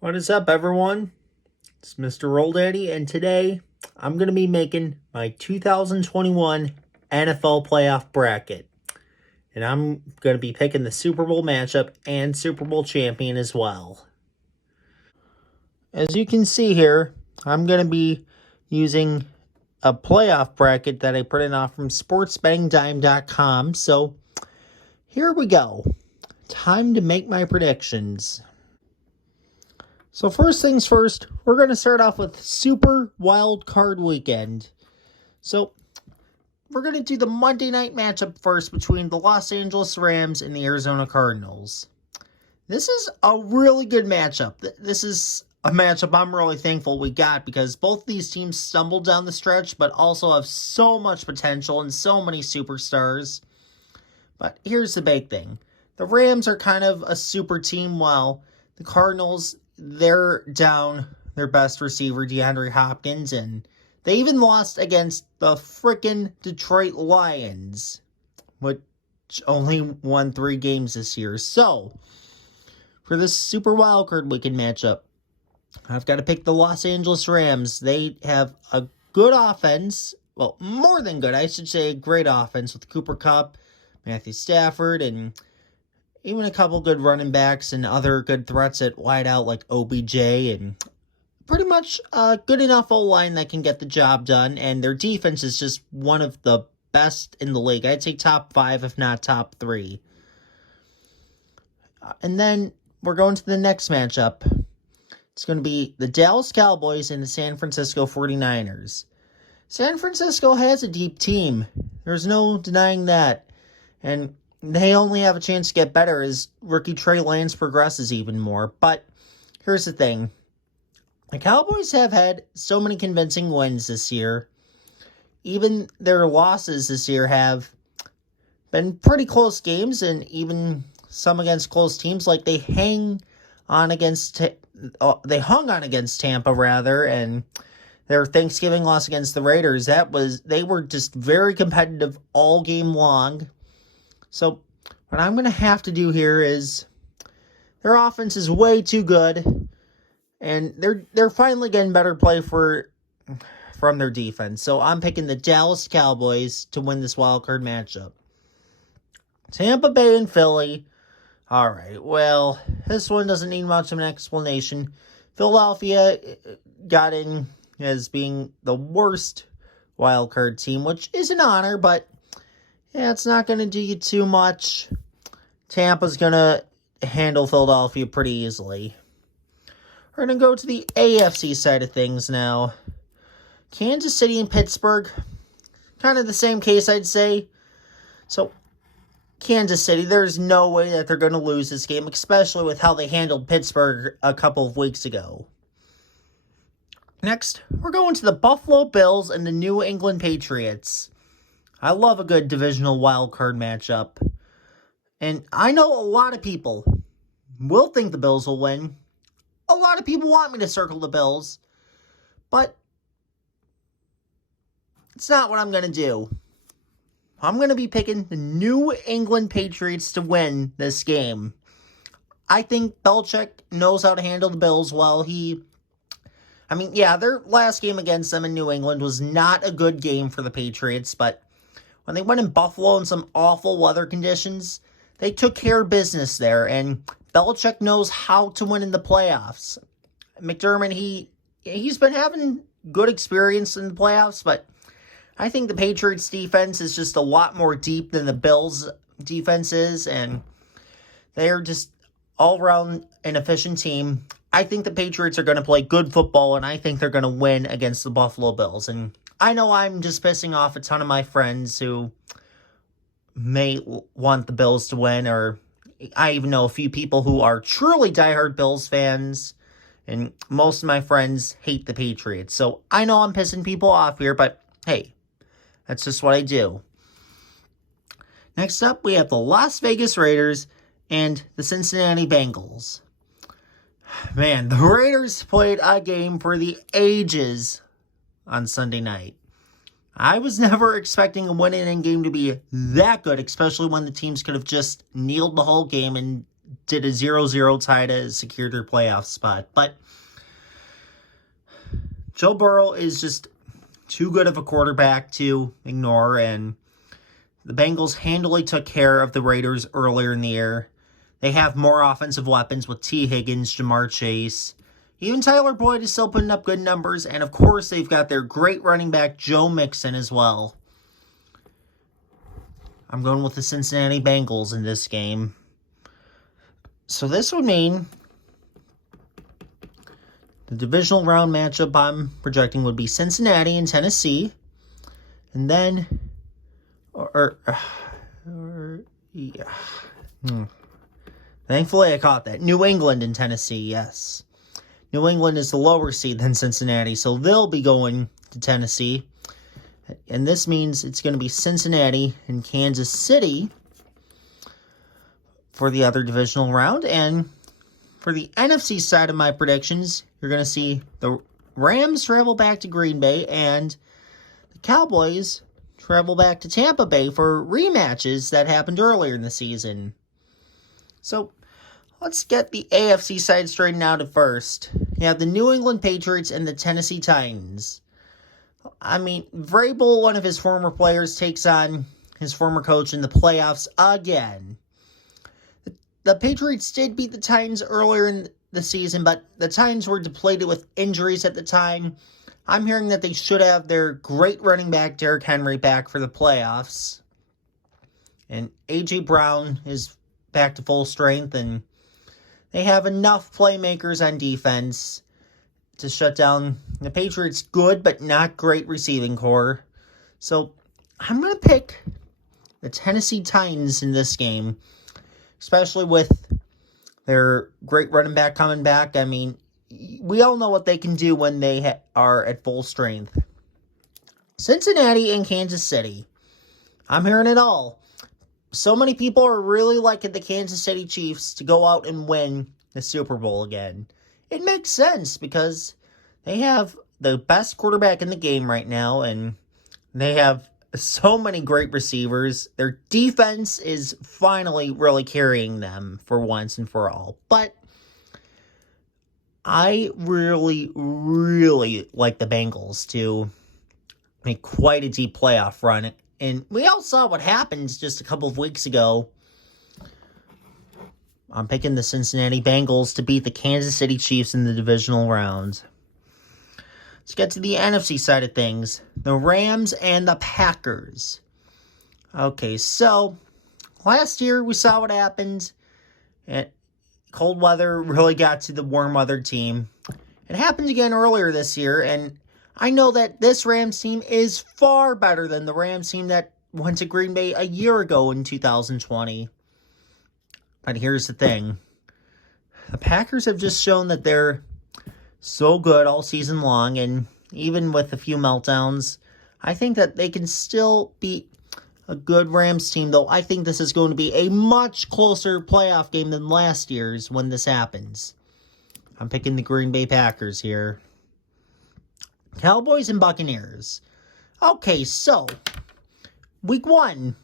What is up, everyone? It's Mr. Roll Daddy, and today I'm going to be making my 2021 NFL playoff bracket. And I'm going to be picking the Super Bowl matchup and Super Bowl champion as well. As you can see here, I'm going to be using a playoff bracket that I printed off from sportsbettingdime.com. So here we go. Time to make my predictions. So first things first, we're going to start off with Super Wild Card Weekend. So we're going to do the Monday night matchup first between the Los Angeles Rams and the Arizona Cardinals. This is a really good matchup. This is a matchup I'm really thankful we got because both these teams stumbled down the stretch but also have so much potential and so many superstars. But here's the big thing. The Rams are kind of a super team while the Cardinals, they're down their best receiver, DeAndre Hopkins, and they even lost against the frickin' Detroit Lions, which only won 3 games this year. So, for this Super Wildcard Weekend matchup, I've got to pick the Los Angeles Rams. They have a good offense. Well, more than good. I should say a great offense with Cooper Kupp, Matthew Stafford, and even a couple good running backs and other good threats at wideout like OBJ, and pretty much a good enough O-line that can get the job done. And their defense is just one of the best in the league. I'd say top 5, if not top 3. And then we're going to the next matchup. It's going to be the Dallas Cowboys and the San Francisco 49ers. San Francisco has a deep team. There's no denying that. And they only have a chance to get better as rookie Trey Lance progresses even more. But here's the thing. The Cowboys have had so many convincing wins this year. Even their losses this year have been pretty close games, and even some against close teams. Like they hung on against Tampa rather, and their Thanksgiving loss against the Raiders. They were just very competitive all game long. So what I'm going to have to do here is their offense is way too good, and they're finally getting better play from their defense. So I'm picking the Dallas Cowboys to win this wildcard matchup. Tampa Bay and Philly. All right, well, this one doesn't need much of an explanation. Philadelphia got in as being the worst wildcard team, which is an honor, but yeah, it's not going to do you too much. Tampa's going to handle Philadelphia pretty easily. We're going to go to the AFC side of things now. Kansas City and Pittsburgh. Kind of the same case, I'd say. So, Kansas City, there's no way that they're going to lose this game, especially with how they handled Pittsburgh a couple of weeks ago. Next, we're going to the Buffalo Bills and the New England Patriots. I love a good divisional wildcard matchup. And I know a lot of people will think the Bills will win. A lot of people want me to circle the Bills. But it's not what I'm going to do. I'm going to be picking the New England Patriots to win this game. I think Belichick knows how to handle the Bills well. Their last game against them in New England was not a good game for the Patriots, but when they went in Buffalo in some awful weather conditions, they took care of business there, and Belichick knows how to win in the playoffs. McDermott, he's been having good experience in the playoffs, but I think the Patriots defense is just a lot more deep than the Bills defense is, and they're just all-around an efficient team. I think the Patriots are going to play good football, and I think they're going to win against the Buffalo Bills. And I know I'm just pissing off a ton of my friends who may want the Bills to win, or I even know a few people who are truly diehard Bills fans, and most of my friends hate the Patriots. So I know I'm pissing people off here, but hey, that's just what I do. Next up, we have the Las Vegas Raiders and the Cincinnati Bengals. Man, the Raiders played a game for the ages on Sunday night. I was never expecting a winning game to be that good, especially when the teams could have just kneeled the whole game and did a 0-0 tie to secure their playoff spot. But Joe Burrow is just too good of a quarterback to ignore, and the Bengals handily took care of the Raiders earlier in the year. They have more offensive weapons with T. Higgins, Jamar Chase. Even Tyler Boyd is still putting up good numbers, and of course they've got their great running back Joe Mixon as well. I'm going with the Cincinnati Bengals in this game. So this would mean the divisional round matchup I'm projecting would be Cincinnati and Tennessee. And then, Thankfully I caught that. New England and Tennessee, yes. New England is the lower seed than Cincinnati, so they'll be going to Tennessee. And this means it's going to be Cincinnati and Kansas City for the other divisional round. And for the NFC side of my predictions, you're going to see the Rams travel back to Green Bay and the Cowboys travel back to Tampa Bay for rematches that happened earlier in the season. So let's get the AFC side straightened out at first. You have the New England Patriots and the Tennessee Titans. I mean, Vrabel, one of his former players, takes on his former coach in the playoffs again. The Patriots did beat the Titans earlier in the season, but the Titans were depleted with injuries at the time. I'm hearing that they should have their great running back, Derrick Henry, back for the playoffs. And A.J. Brown is back to full strength, and they have enough playmakers on defense to shut down the Patriots' good but not great receiving core. So I'm going to pick the Tennessee Titans in this game, especially with their great running back coming back. I mean, we all know what they can do when they are at full strength. Cincinnati and Kansas City. I'm hearing it all. So many people are really liking the Kansas City Chiefs to go out and win the Super Bowl again. It makes sense because they have the best quarterback in the game right now, and they have so many great receivers. Their defense is finally really carrying them for once and for all. But I really, really like the Bengals to make quite a deep playoff run. And we all saw what happened just a couple of weeks ago. I'm picking the Cincinnati Bengals to beat the Kansas City Chiefs in the divisional round. Let's get to the NFC side of things. The Rams and the Packers. Okay, so last year we saw what happened. Cold weather really got to the warm weather team. It happened again earlier this year, and I know that this Rams team is far better than the Rams team that went to Green Bay a year ago in 2020. But here's the thing. The Packers have just shown that they're so good all season long, and even with a few meltdowns, I think that they can still beat a good Rams team, though I think this is going to be a much closer playoff game than last year's when this happens. I'm picking the Green Bay Packers here. Cowboys and Buccaneers. Okay, so week 1.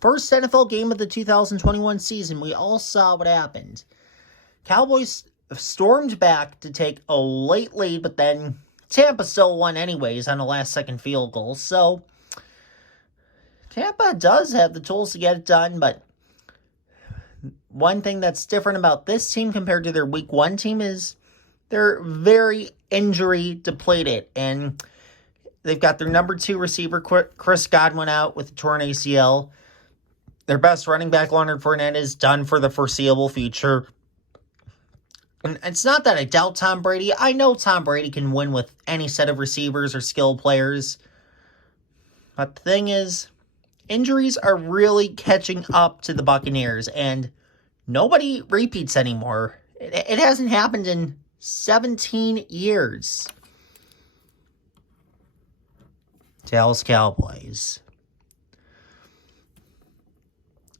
First NFL game of the 2021 season. We all saw what happened. Cowboys stormed back to take a late lead, but then Tampa still won anyways on a last-second field goal. So Tampa does have the tools to get it done, but one thing that's different about this team compared to their week 1 team is they're very injury depleted, and they've got their number 2 receiver, Chris Godwin, out with a torn ACL. Their best running back, Leonard Fournette, is done for the foreseeable future. And it's not that I doubt Tom Brady. I know Tom Brady can win with any set of receivers or skill players. But the thing is, injuries are really catching up to the Buccaneers, and nobody repeats anymore. It hasn't happened in 17 years. Dallas Cowboys.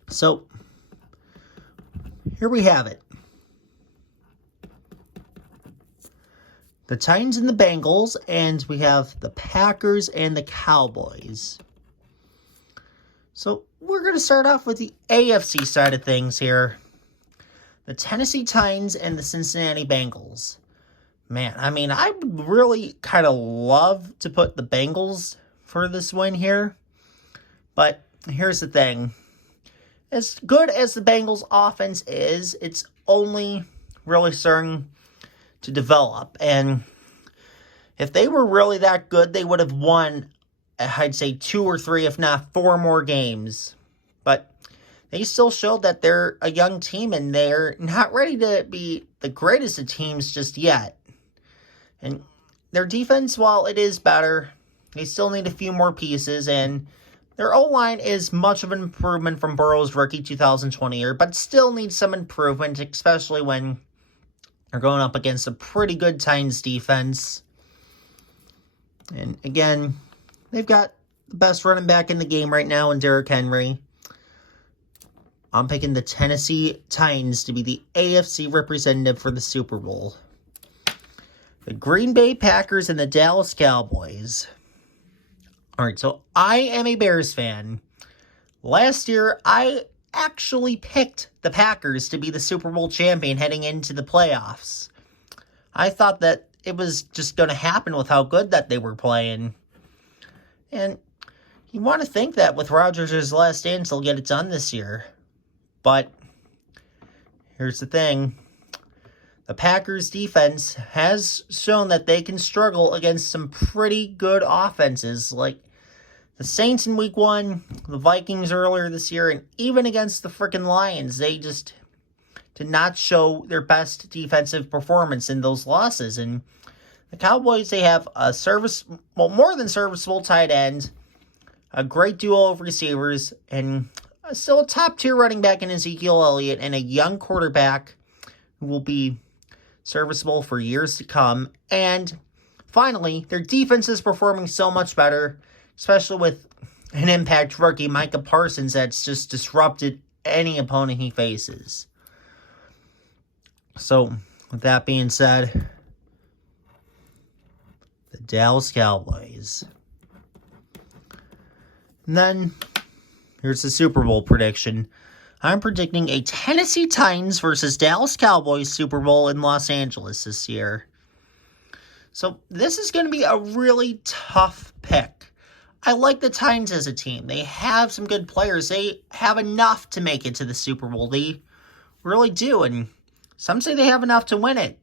So, here we have it. The Titans and the Bengals, and we have the Packers and the Cowboys. So, we're going to start off with the AFC side of things here. the Tennessee Titans and the Cincinnati Bengals. Man, I mean, I would really kind of love to put the Bengals for this win here. But here's the thing. As good as the Bengals offense is, it's only really starting to develop. And if they were really that good, they would have won, I'd say, 2 or 3, if not 4 more games. But they still showed that they're a young team and they're not ready to be the greatest of teams just yet. And their defense, while it is better, they still need a few more pieces. And their O-line is much of an improvement from Burrow's rookie 2020 year, but still needs some improvement, especially when they're going up against a pretty good Titans defense. And again, they've got the best running back in the game right now in Derrick Henry. I'm picking the Tennessee Titans to be the AFC representative for the Super Bowl. The Green Bay Packers and the Dallas Cowboys. All right, so I am a Bears fan. Last year, I actually picked the Packers to be the Super Bowl champion heading into the playoffs. I thought that it was just going to happen with how good that they were playing. And you want to think that with Rodgers' last dance, they'll get it done this year. But here's the thing. The Packers defense has shown that they can struggle against some pretty good offenses, like the Saints in week 1, the Vikings earlier this year, and even against the freaking Lions. They just did not show their best defensive performance in those losses. And the Cowboys, they have a more than serviceable tight end, a great duo of receivers, and still a top-tier running back in Ezekiel Elliott, and a young quarterback who will be serviceable for years to come. And finally, their defense is performing so much better, especially with an impact rookie, Micah Parsons, that's just disrupted any opponent he faces. So, with that being said, the Dallas Cowboys. And then, here's the Super Bowl prediction. I'm predicting a Tennessee Titans versus Dallas Cowboys Super Bowl in Los Angeles this year. So this is going to be a really tough pick. I like the Titans as a team. They have some good players. They have enough to make it to the Super Bowl. They really do. And some say they have enough to win it.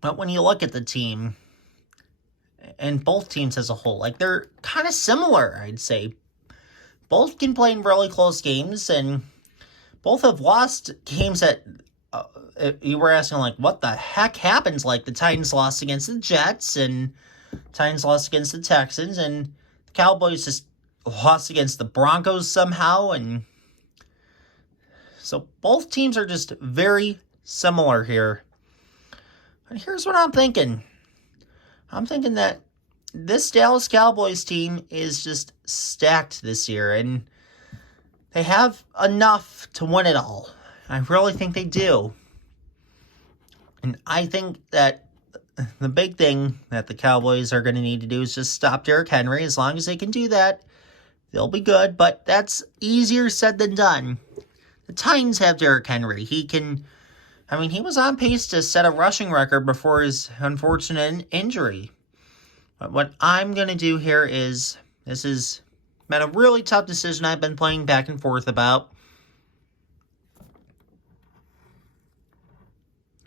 But when you look at the team, and both teams as a whole, like they're kind of similar, I'd say. Both can play in really close games, and both have lost games that you were asking, like, what the heck happens? Like, the Titans lost against the Jets, and Titans lost against the Texans, and the Cowboys just lost against the Broncos somehow, and so both teams are just very similar here. And here's what I'm thinking. I'm thinking that this Dallas Cowboys team is just stacked this year, and they have enough to win it all. I really think they do. And I think that the big thing that the Cowboys are going to need to do is just stop Derrick Henry. As long as they can do that, they'll be good, but that's easier said than done. The Titans have Derrick Henry. He was on pace to set a rushing record before his unfortunate injury. But what I'm going to do here is, this has been a really tough decision I've been playing back and forth about.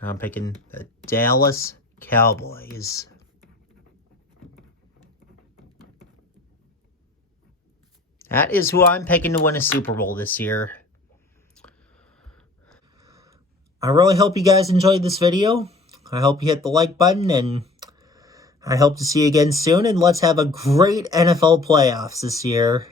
I'm picking the Dallas Cowboys. That is who I'm picking to win a Super Bowl this year. I really hope you guys enjoyed this video. I hope you hit the like button, and I hope to see you again soon, and let's have a great NFL playoffs this year.